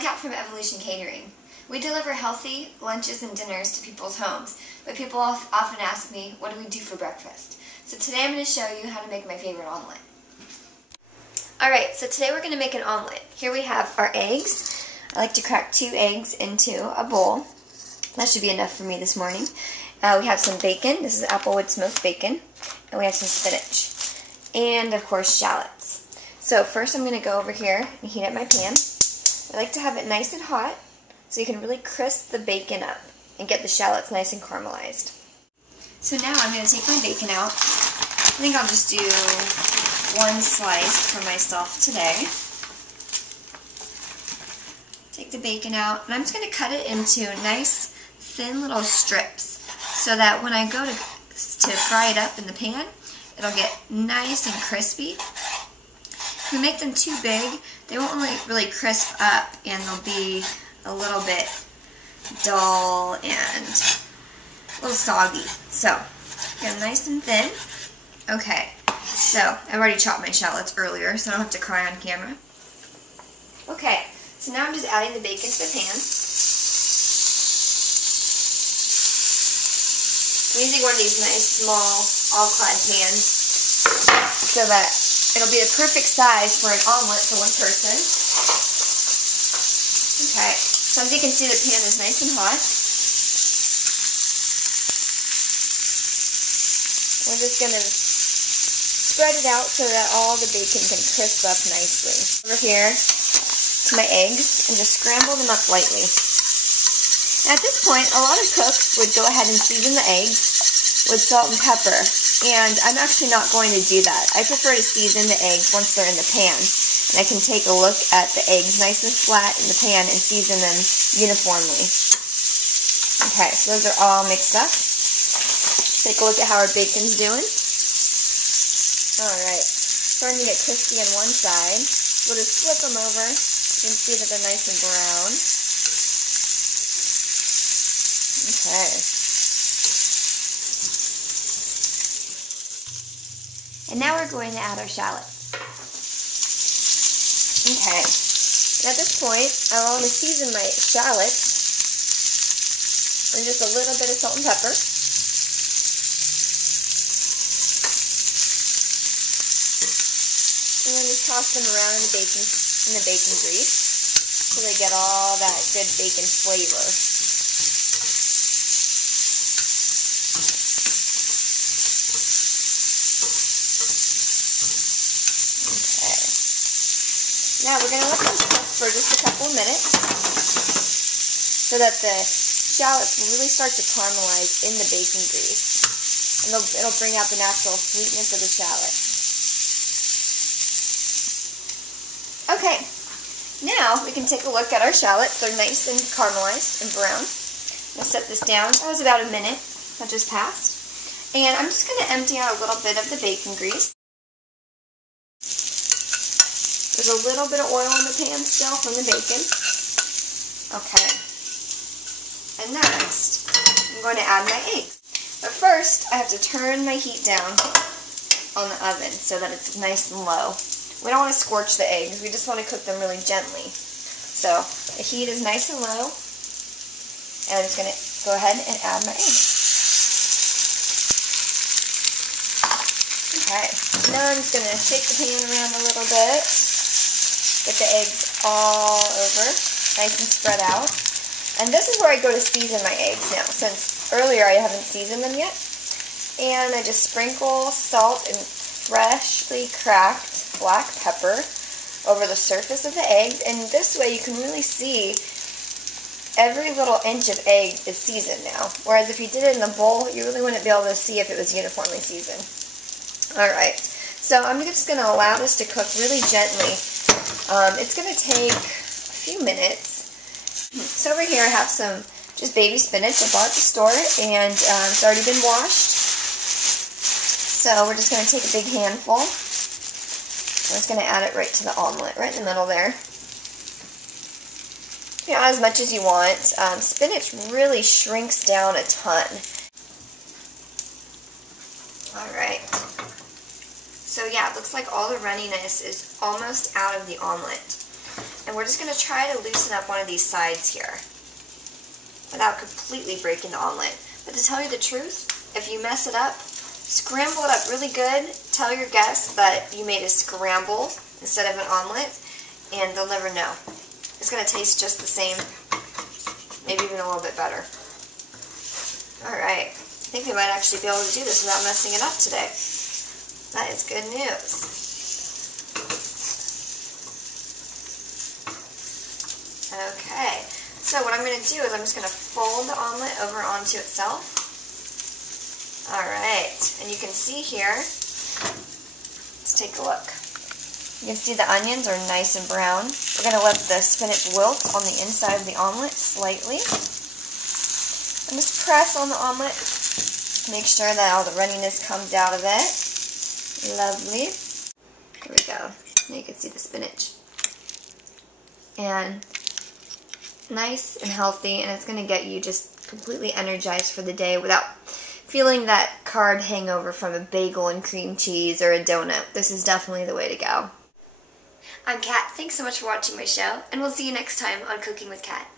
Kat from Evolution Catering. We deliver healthy lunches and dinners to people's homes, but people often ask me, what do we do for breakfast? So today I'm going to show you how to make my favorite omelet. Alright, so today we're going to make an omelet. Here we have our eggs. I like to crack 2 eggs into a bowl. That should be enough for me this morning. We have some bacon. This is applewood smoked bacon. And we have some spinach. And, of course, shallots. So first I'm going to go over here and heat up my pan. I like to have it nice and hot so you can really crisp the bacon up and get the shallots nice and caramelized. So now I'm going to take my bacon out. I think I'll just do 1 slice for myself today. Take the bacon out, and I'm just going to cut it into nice, thin little strips so that when I go to fry it up in the pan, it'll get nice and crispy. If we make them too big, they won't really crisp up, and they'll be a little bit dull and a little soggy. So, get them nice and thin. Okay, so I've already chopped my shallots earlier, so I don't have to cry on camera. Okay, so now I'm just adding the bacon to the pan. I'm using one of these nice small all-clad pans so that it'll be the perfect size for an omelet for 1 person. Okay, so as you can see, the pan is nice and hot. We're just going to spread it out so that all the bacon can crisp up nicely. Over here to my eggs and just scramble them up lightly. And at this point, a lot of cooks would go ahead and season the eggs with salt and pepper. And I'm actually not going to do that. I prefer to season the eggs once they're in the pan. And I can take a look at the eggs nice and flat in the pan and season them uniformly. Okay, so those are all mixed up. Take a look at how our bacon's doing. Alright, starting to get crispy on one side. We'll just flip them over. You can see that they're nice and brown. Okay. And now we're going to add our shallots. Okay. And at this point, I want to season my shallots with just a little bit of salt and pepper. And then just toss them around in the bacon grease so they get all that good bacon flavor. Okay. Now we're going to let them cook for just a couple of minutes so that the shallots will really start to caramelize in the bacon grease. And it'll bring out the natural sweetness of the shallot. Okay, now we can take a look at our shallots. They're nice and caramelized and brown. I'll set this down. That was about a minute that just passed. And I'm just going to empty out a little bit of the bacon grease. There's a little bit of oil in the pan still from the bacon. Okay. And next, I'm going to add my eggs. But first, I have to turn my heat down on the oven so that it's nice and low. We don't want to scorch the eggs. We just want to cook them really gently. So the heat is nice and low. And I'm just going to go ahead and add my eggs. Okay. Now I'm just going to shake the pan around a little bit. Get the eggs all over. Nice and spread out. And this is where I go to season my eggs now. Since earlier I haven't seasoned them yet. And I just sprinkle salt and freshly cracked black pepper over the surface of the eggs, and this way you can really see every little inch of egg is seasoned now. Whereas if you did it in the bowl, you really wouldn't be able to see if it was uniformly seasoned. Alright, so I'm just going to allow this to cook really gently. It's going to take a few minutes. So over here I have some just baby spinach I bought at the store, and it's already been washed. So we're just going to take a big handful. I'm just going to add it right to the omelet, right in the middle there. You know, as much as you want. Spinach really shrinks down a ton. Alright. So yeah, it looks like all the runniness is almost out of the omelet. And we're just going to try to loosen up one of these sides here without completely breaking the omelet. But to tell you the truth, if you mess it up, scramble it up really good. Tell your guests that you made a scramble instead of an omelet, and they'll never know. It's going to taste just the same, maybe even a little bit better. Alright, I think we might actually be able to do this without messing it up today. That is good news. Okay, so what I'm going to do is I'm just going to fold the omelet over onto itself. Alright, and you can see here, let's take a look. You can see the onions are nice and brown. We're going to let the spinach wilt on the inside of the omelet slightly. And just press on the omelet. Make sure that all the runniness comes out of it. Lovely. Here we go. Now you can see the spinach. And nice and healthy, and it's going to get you just completely energized for the day without feeling that carb hangover from a bagel and cream cheese or a donut. This is definitely the way to go. I'm Kat. Thanks so much for watching my show, and we'll see you next time on Cooking with Kat.